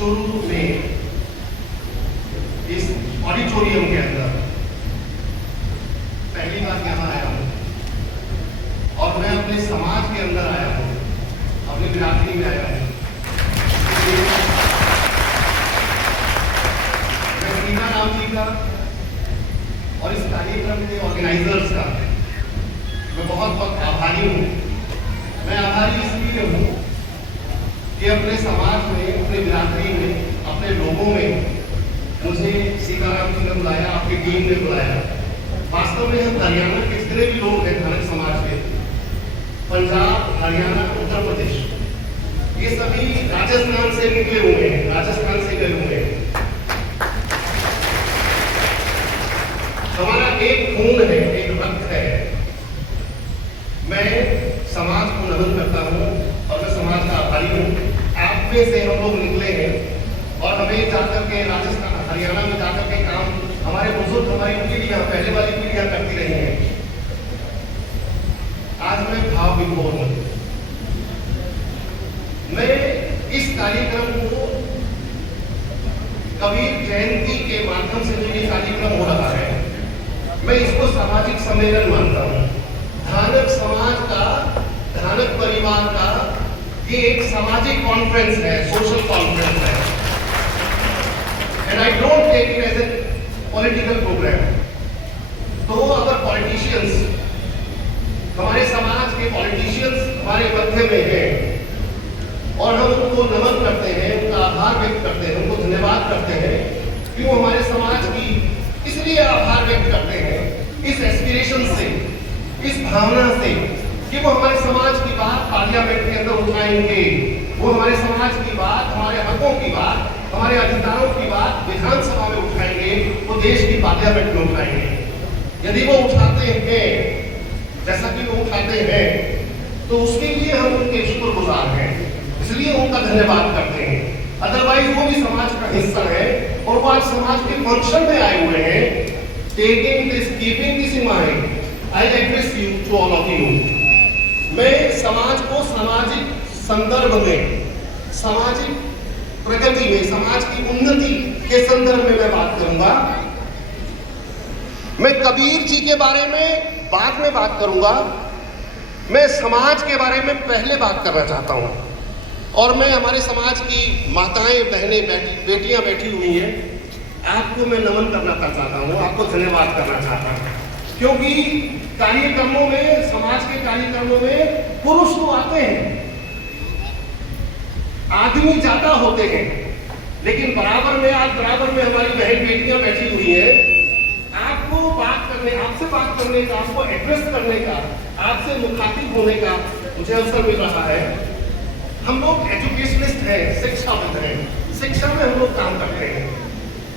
चुरू में इस ऑडिटोरियम के अंदर पहली बार यहाँ आया हूँ और मैं अपने समाज के अंदर आया हूँ, अपनी बिरादरी में आया हूँ। मैं सीमा राम जी का और इस कार्यक्रम के ऑर्गेनाइजर्स का मैं बहुत बहुत आभारी हूँ। मैं आभारी इसलिए हूँ कि अपने समाज में, अपने बिरादरी में, अपने लोगों में मुझे सीताराम जी ने बुलाया, आपकी टीम ने बुलाया। वास्तव में हम हरियाणा के जितने भी लोग हैं धार्मिक समाज के, पंजाब, हरियाणा, उत्तर प्रदेश, ये सभी राजस्थान से निकले हुए हैं, राजस्थान से गए हुए हैं। हमारा एक खून है, एक रक्त है। मैं समाज को नमन करता हूँ और मैं समाज का आभारी हूँ। आप में से हम लोग निकले हैं और हमें जाकर के राजस्थान, हरियाणा में जाकर के काम हमारे बुजुर्ग, हमारी पीढ़ियां, पहले वाली पीढ़ियां करती रही हैं। आज मैं भाव विभोर हूँ। मैं इस कार्यक्रम को कबीर जयंती के माध्यम से जो ये कार्यक्रम हो रहा है, मैं इसको सामाजिक सम्मेलन मानता हूँ। धानक समाज का, धानक परिवार का ये एक सामाजिक कॉन्फ्रेंस है, सोशल कॉन्फ्रेंस है। And I don't take it as a political programme. तो अगर पॉलिटिशियंस, हमारे समाज के पॉलिटिशियंस हमारे मध्य में हैं और हम उनको नमन करते हैं, उनका आभार व्यक्त करते हैं, उनको धन्यवाद करते हैं कि वो हमारे समाज की, इसलिए आभार व्यक्त करते हैं इस एस्पिरेशन से, इस भावना से कि वो हमारे समाज की बात पार्लियामेंट के अंदर उठाएंगे, वो हमारे समाज की बात, हमारे हकों की बात, हमारे अधिकारों की बात विधानसभा में उठाएंगे, वो देश की पार्लियामेंट में उठाएंगे। यदि वो उठाते हैं जैसा कि वो उठाते हैं तो उसके लिए हम उनके शुक्रगुजार हैं, इसलिए उनका धन्यवाद करते हैं। अदरवाइज वो भी समाज का हिस्सा है और वो आज समाज के फंक्शन में आए हुए हैं। Taking this, keeping this in mind, I address you to all of you. मैं समाज को सामाजिक संदर्भ में, सामाजिक प्रगति में, समाज की उन्नति के संदर्भ में मैं बात करूंगा। मैं कबीर जी के बारे में बाद में बात करूंगा। मैं समाज के बारे में पहले बात करना चाहता हूं और मैं हमारे समाज की माताएं, बहनें, बेटियां बैठी हुई हैं, आपको मैं नमन करना चाहता हूं, आपको धन्यवाद करना चाहता हूं। क्योंकि कार्यक्रमों में, समाज के कार्यक्रमों में पुरुष तो आते हैं, आदमी ज्यादा होते हैं, लेकिन बराबर में, आज बराबर में हमारी बहन बेटियां बैठी हुई हैं। आपको बात करने, आपसे बात करने का, आपको एड्रेस करने का, आपसे मुखातिब होने का मुझे अवसर मिल रहा है। हम लोग एजुकेशनिस्ट हैं, शिक्षाविद हैं, शिक्षा में हम लोग काम करते हैं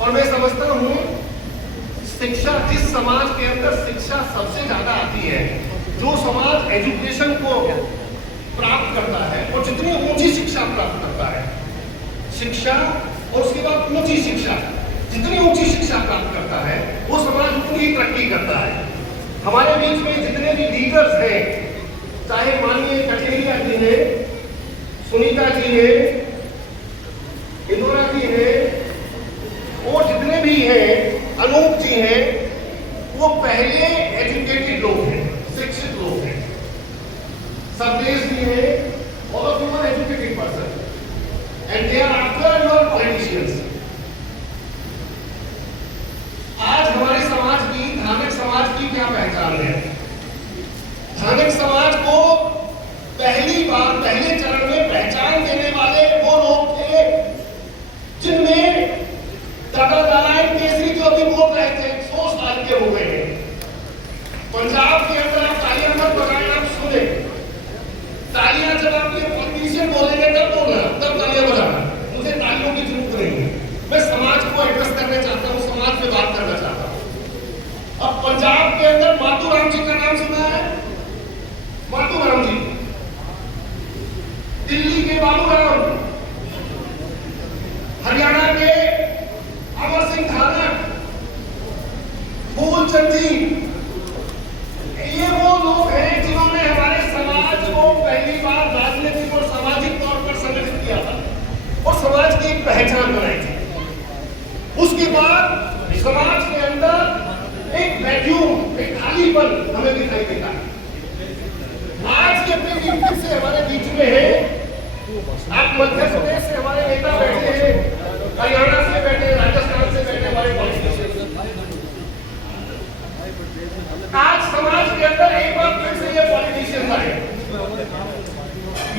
और मैं समझता हूँ शिक्षा, जिस समाज के अंदर शिक्षा सबसे ज्यादा आती है, जो समाज एजुकेशन को प्राप्त करता है और जितनी ऊंची शिक्षा प्राप्त करता है, शिक्षा और उसके बाद ऊंची शिक्षा, जितनी ऊंची शिक्षा प्राप्त करता है वो समाज उतनी तरक्की करता है। हमारे बीच में जितने भी लीडर्स हैं, चाहे माननीय कटेरिया जी हैं, सुनीता जी हैं, इंदौरा जी हैं, वो जितने भी हैं, अनूप जी हैं, वो पहले एजुकेटेड लोग हैं, शिक्षित लोग हैं। सबदेश जी हैं, all of you are educated person and they are after your politicians. आज हमारे समाज की, धार्मिक समाज की क्या पहचान है? धार्मिक समाज को पहली बार, पहले चरण में पहचान देने वाले वो लोग थे जिनमें दादा नारायण केसरी जो अभी बोल रहे थे, 100 साल के हो गए हैं। पंजाब के अंदर आप तालियां मत बजाएं, आप सुने। तालियां जब आप ये पॉलिटिशियन बोलेंगे तब बोलना, तब तालियां बजाना, मुझे तालियों की जरूरत नहीं है। मैं समाज को एड्रेस करना चाहता हूँ, समाज पे बात करना चाहता हूँ। अब पंजाब के अंदर मातूराम जी का नाम सुना है? मातूराम जी, दिल्ली के बाबूराम, हरियाणा के अमर सिंह धानक, फूलचंद जी, ये वो लोग हैं जिन्होंने हमारे समाज को पहली बार राजनीतिक और सामाजिक तौर पर संगठित किया था और समाज की एक पहचान बनाई थी। उसके बाद समाज के अंदर एक वैक्यूम, एक खालीपन हमें दिखाई देता है। आज के पीढ़ी फिर से हमारे बीच में है। आप मध्य प्रदेश से हमारे नेता बैठे हैं, हरियाणा से बैठे, राजस्थान से बैठे हमारे पॉलिटिशियन। आज समाज के अंदर एक बार फिर से ये पॉलिटिशियन आए,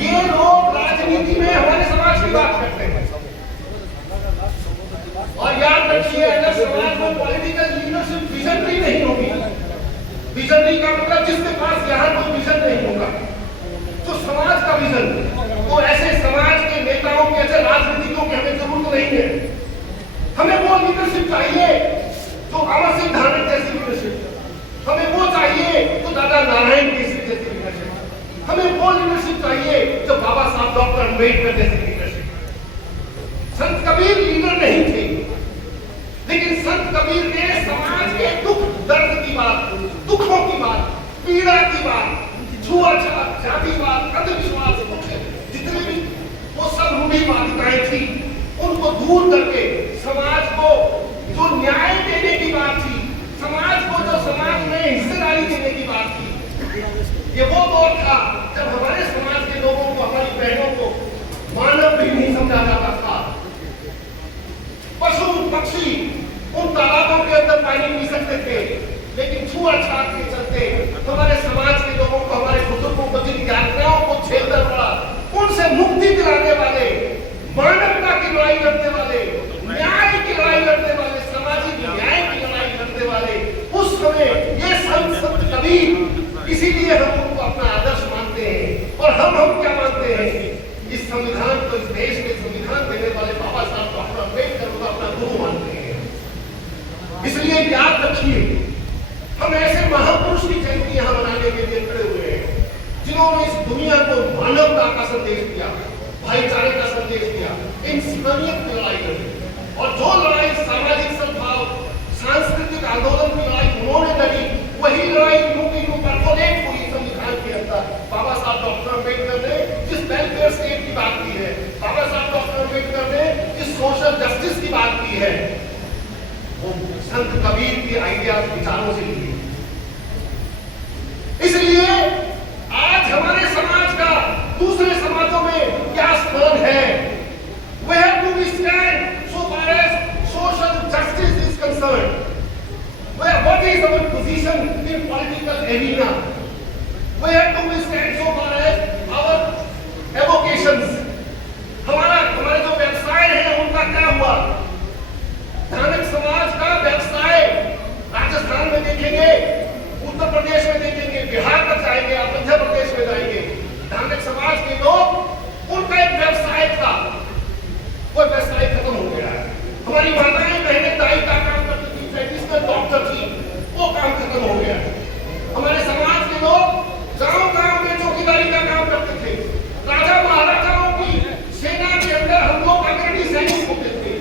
ये लोग राजनीति में हमारे समाज की बात करते हैं। और याद रखिए, अगर समाज में पॉलिटिकल लीडरशिप विजनरी नहीं होगी, विजनरी का मतलब जिसके पास यहाँ कोई विजन नहीं होगा, तो समाज का विजन, तो ऐसे समाज के नेताओं के, ऐसे राजनीतिकों की हमें जरूरत नहीं है। हमें वो लीडरशिप चाहिए जो अमर सिंह धानक जैसी लीडरशिप, हमें वो चाहिए जो दादा नारायण जैसी लीडरशिप, हमें वो लीडरशिप चाहिए जो बाबा साहब डॉक्टर अम्बेडकर जैसी लीडरशिप। संत कबीर लीडर नहीं थे, लेकिन संत कबीर ने समाज के दुख दर्द की बात, दुखों की बात, पीड़ा की बात, छुआछूत, जातिवाद, अंधविश्वास, जितने भी वो सब रूढ़िवादिताएं थी, उनको दूर करके समाज को जो न्याय देने की बात थी, समाज को जो समाज में हिस्सेदारी देने की बात थी, ये वो दौर था जब हमारे समाज के लोगों को, हमारी बहनों को मानव भी नहीं समझा जाता था। पशु पक्षी उन तालाबों के अंदर पानी पी सकते थे, लेकिन छुआछूत के चलते हमारे समाज के लोगों को, हमारे बुजुर्गों को जिन यातनाओं को झेलना पड़ा, उनसे मुक्ति दिलाने वाले, मानवता की लड़ाई लड़ने वाले, न्याय की लड़ाई लड़ने वाले, सामाजिक न्याय की लड़ाई लड़ने वाले उस समय ये संत कबीर, इसीलिए हम उनको अपना आदर्श मानते हैं। और हम क्या मानते हैं? इस संविधान को, इस देश के संविधान देने वाले बाबा साहब डॉक्टर अम्बेडकर को अपना गुरु मानते हैं। इसलिए याद रखिए, हम ऐसे महापुरुष की जयंती यहाँ मनाने के लिए खड़े हुए हैं, जिन्होंने इस दुनिया को मानवता का संदेश दिया, भाईचारे का संदेश दिया, इंसानियत की लड़ाई लड़ी। और जो लड़ाई सामाजिक सद्भाव, सांस्कृतिक आंदोलन की लड़ाई उन्होंने लड़ी, वही लड़ाई परकोलेट हुई संविधान के अंदर। बाबा साहब डॉक्टर अम्बेडकर ने जिस वेलफेयर स्टेट की बात की है, बाबा साहब डॉक्टर अम्बेडकर ने जिस सोशल जस्टिस की बात की है, वो संत कबीर की आइडिया, विचारों से ली। इसलिए आज हमारे समाज का दूसरे समाजों में क्या स्थान है? Where do we stand so far as social justice is concerned? What is our position in political arena? Where do we stand so far as our avocations? हमारे जो व्यवसाय हैं उनका क्या हुआ? धानक समाज का व्यवसाय राजस्थान में देखेंगे, उत्तर प्रदेश में देखेंगे, बिहार तक जाएंगे, आप मध्य प्रदेश में जाएंगे, धानक समाज के लोग, उनका एक व्यवसाय था, वो व्यवसाय खत्म हो गया है। हमारी माताएं बहनें दाई का काम करती थी, ट्रेडिशनल डॉक्टर थी, वो काम खत्म हो गया है। हमारे समाज के लोग गांव-गांव में चौकीदारी का काम करते थे। राजा महाराजाओं की सेना के अंदर हम लोग अग्रणी सैनिक होते थे।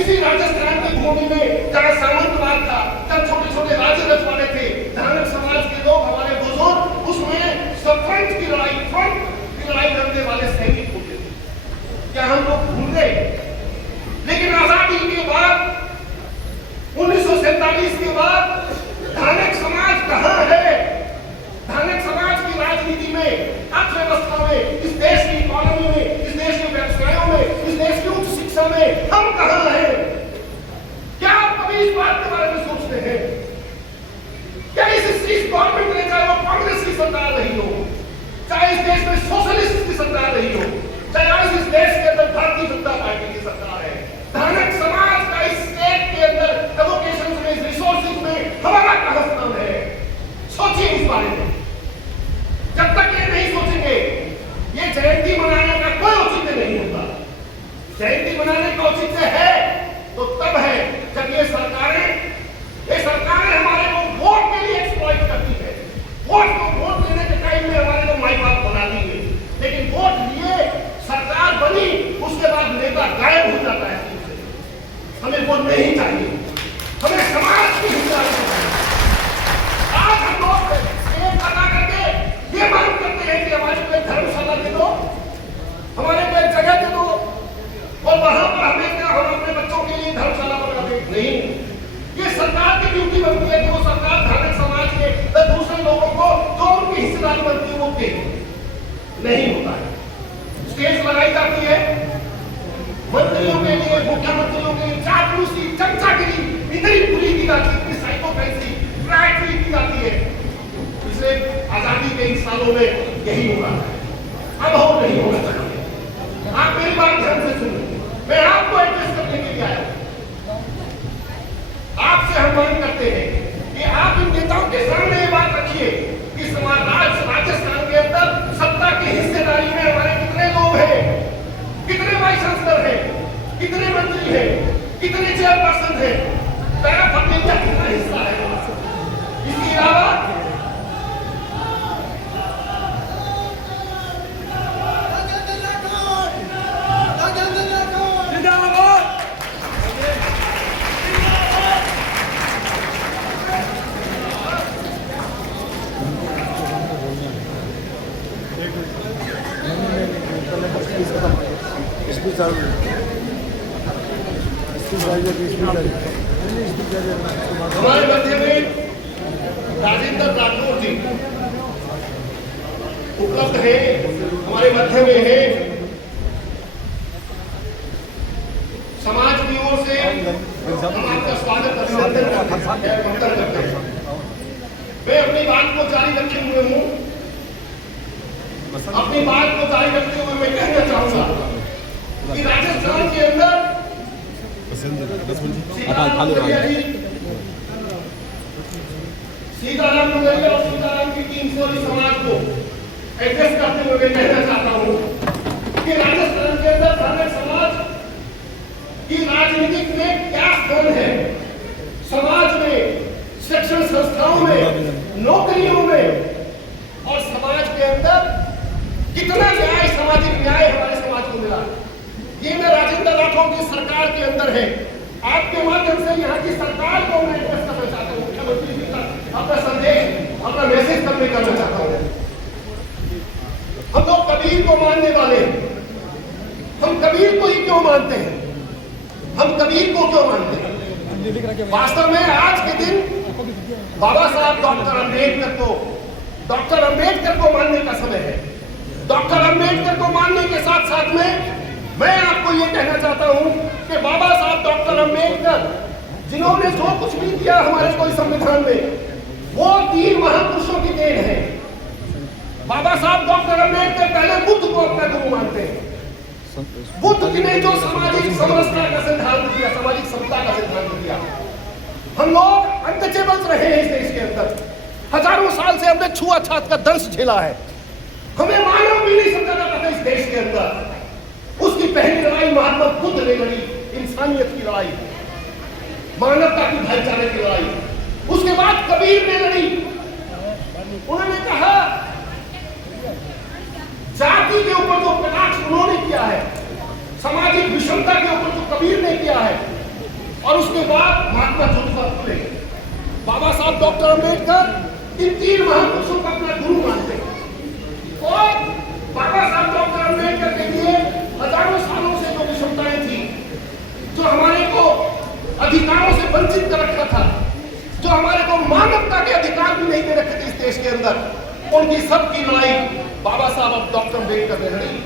इसी राजस्थान की भूमि में जहाँ सामंतवाद था, जब छोटे-छोटे राज्य रचवाड़े थे, धानक समाज के लोग, हमारे बुजुर्ग, उसमें फ्रंट की लड़ाई लड़ने वाले सैनिक होते थे। क्या हम लोग भूल गए? लेकिन आजादी के बाद 1947 के बाद धानक समाज कहाँ है? धानक समाज की राजनीति में, अर्थव्यवस्था में, इस देश की इकोनॉमी में, इस देश के व्यवसायों में, इस देश की उच्च शिक्षा में हम कहाँ हैं? क्या आप कभी इस बात के बारे में सोचते हैं? क्या इस गवर्नमेंट ने, चाहे वो कांग्रेस की सरकार रही हो, चाहे इस देश में सोशलिस्ट की सरकार रही हो, चाहे आज इस देश के अंदर भारतीय जनता पार्टी की सरकार है, धानक समाज का इस स्टेट के अंदर एवोकेशन में, इस रिसोर्सेज में हमारा कहाँ स्थान है? सोचिए इस बारे में। जब तक ये नहीं सोचेंगे, ये जयंती मनाने का कोई औचित्य नहीं होता। जयंती मनाने का औचित्य है तो तब है जब ये सरकारें हमारे को वोट के लिए एक्सप्लॉइट करती है। वोट देने के टाइम में हमारे को माई बाप बना देंगे, लेकिन वोट लिए, सरकार बनी, उसके बाद नेता गायब हो जाता है। हमें वो नहीं चाहिए, हमें समाज की हिस्सेदारी चाहिए। आज हम लोग एक अदा करके ये मांग करते हैं कि हमारे को एक धर्मशाला दे दो, हमारे को एक जगह दे दो, और नहीं, ये सरकार की ड्यूटी बनती है कि वो सरकार धार्मिक समाज के दूसरे लोगों को जो उनकी हिस्सेदारी बनती है वो दे। नहीं होता है। स्टेज लगाई जाती है मंत्रियों के लिए, मुख्यमंत्रियों के लिए चापलूसी, चमचागिरी इतनी पूरी की जाती है, इतनी साइकोपैथी फ्रैक्टरी की जाती है। पिछले आजादी के इन सालों में यही हो रहा है, अब और नहीं हो सकता। आप मेरी बात ध्यान से सुनिए, मैं आपको एड्रेस करने के लिए आया हूं। आपसे हम मांग करते हैं कि आप इन नेताओं के सामने ये बात रखिए कि राजस्थान के अंदर सत्ता की हिस्सेदारी में हमारे कितने लोग हैं, कितने वाइस चांसलर हैं, कितने मंत्री हैं, कितने चेयरपर्सन हैं, पैरा फंडिंग का कितना हिस्सा है। इसके अलावा हमारे मध्य में राजेंद्र राठौर जी उपलब्ध है, हमारे मध्य में है। समाज की ओर से हम आपका स्वागत अभिनंदन करते हैं। मैं अपनी बात को जारी रखे हुए हूँ। अपनी बात को जारी रखते हुए मैं कहना चाहूंगा कि राजस्थान के अंदर सीताराम मुगलिया और सीताराम की टीम से समाज को एड्रेस करते हुए मैं कहना चाहता हूं कि राजस्थान के अंदर धार्मिक समाज की राजनीतिक में क्या स्थान है। समाज में, शिक्षण संस्थाओं में, नौकरियों में और समाज के अंदर कितना न्याय, सामाजिक न्याय हमारे समाज को मिला, ये मैं राजेंद्र राठौर की सरकार के अंदर है। आपके माध्यम से यहाँ की सरकार को मैं एड्रेस करना चाहता हूँ, मुख्यमंत्री जी तक अपना संदेश, अपना मैसेज करने करना चाहता हूँ। हम लोग कबीर को मानने वाले हैं। हम कबीर को ही क्यों मानते हैं? हम कबीर को क्यों मानते हैं? वास्तव में आज के दिन बाबा साहब डॉक्टर अंबेडकर को मानने का समय है। डॉक्टर अंबेडकर को मानने के साथ साथ में मैं आपको ये कहना चाहता हूं कि बाबा साहब डॉक्टर अंबेडकर जिन्होंने जो कुछ भी किया हमारे को संविधान में, वो 3 महापुरुषों की देन है। बाबा साहब डॉक्टर अंबेडकर पहले बुद्ध को अपना गुरु मानते हैं। बुद्ध ने जो सामाजिक समरसता का सिद्धांत दिया, सामाजिक समता का सिद्धांत दिया, हम लोग अनटचेबल्स रहे हैं इस देश के अंदर। हजारों साल से हमने छुआछूत का दंश झेला है। हमें मानव भी नहीं समझा जाता था इस देश के अंदर। उसकी पहली लड़ाई महात्मा बुद्ध ने लड़ी, इंसानियत की लड़ाई, मानवता की भाईचारे की लड़ाई। उसके बाद कबीर ने लड़ी। उन्होंने कहा जाति के ऊपर जो कटाक्ष उन्होंने किया है, सामाजिक विषमता के ऊपर जो कबीर ने किया है, और उसके बाद महात्मा ज्योतिबा फुले, बाबा साहब डॉक्टर अंबेडकर इन 3 महापुरुषों का अपना गुरु मानते हैं। और बाबा साहब डॉक्टर अंबेडकर के लिए हजारों सालों से जो विषमताएं थी, जो हमारे को अधिकारों से वंचित कर रखा था, जो हमारे को मानवता के अधिकार भी नहीं दे रखे थे इस देश के अंदर, उनकी सबकी लड़ाई बाबा साहब अब डॉक्टर अंबेडकर ने लड़ी।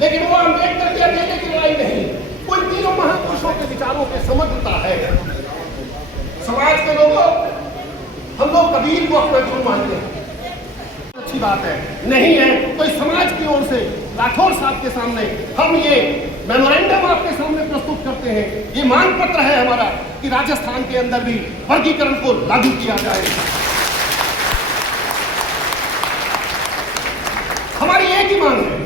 लेकिन वो अंबेडकर के अकेले की लड़ाई नहीं, वो 3 महापुरुषों के विचारों की समग्रता है। समाज के लोगों, हम लोग कबीर को अपना गुरु मानते हैं, अच्छी बात है। नहीं है तो इस समाज की ओर से राठौर साहब के सामने हम ये मेमोरेंडम आपके सामने प्रस्तुत करते हैं। ये मांग पत्र है हमारा कि राजस्थान के अंदर भी वर्गीकरण को लागू किया जाए। हमारी एक ही मांग है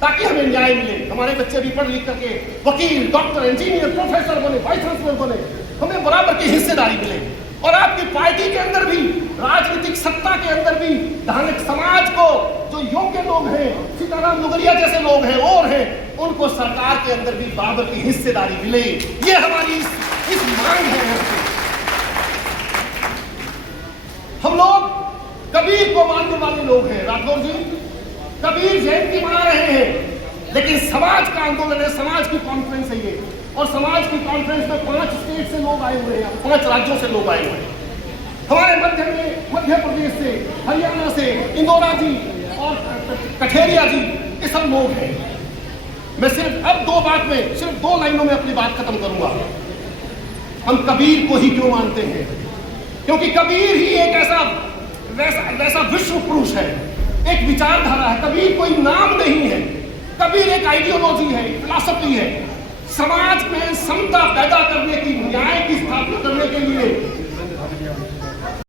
ताकि हमें न्याय मिले, हमारे बच्चे भी पढ़ लिख करके वकील, डॉक्टर, इंजीनियर, प्रोफेसर बने, वाइस चांसलर बने, हमें बराबर की हिस्सेदारी मिले। और आपकी पार्टी के अंदर भी, राजनीतिक सत्ता के अंदर भी धार्मिक समाज को जो योग्य लोग हैं, सीताराम मुगलिया जैसे लोग हैं और हैं, उनको सरकार के अंदर भी बराबर की हिस्सेदारी मिले। ये हमारी इस मांग है। हम लोग कबीर को मानने वाले लोग हैं। राठौर जी कबीर जयंती मना रहे हैं, लेकिन समाज का आंदोलन है, समाज की कॉन्फ्रेंस है ये। और समाज की कॉन्फ्रेंस में 5 स्टेट से लोग आए हुए हैं, 5 राज्यों से लोग आए हुए हैं। हमारे मध्य प्रदेश से, हरियाणा से इंदौरा जी और कठेरिया जी, ये सब लोग हैं। मैं सिर्फ अब 2 लाइनों में अपनी बात खत्म करूंगा। हम कबीर को ही क्यों मानते हैं? क्योंकि कबीर ही एक वैसा विश्व पुरुष है, एक विचारधारा है। कबीर कोई नाम नहीं है, कबीर एक आइडियोलॉजी है, फिलॉसफी है। समाज में समता पैदा करने की, न्याय की स्थापना करने के लिए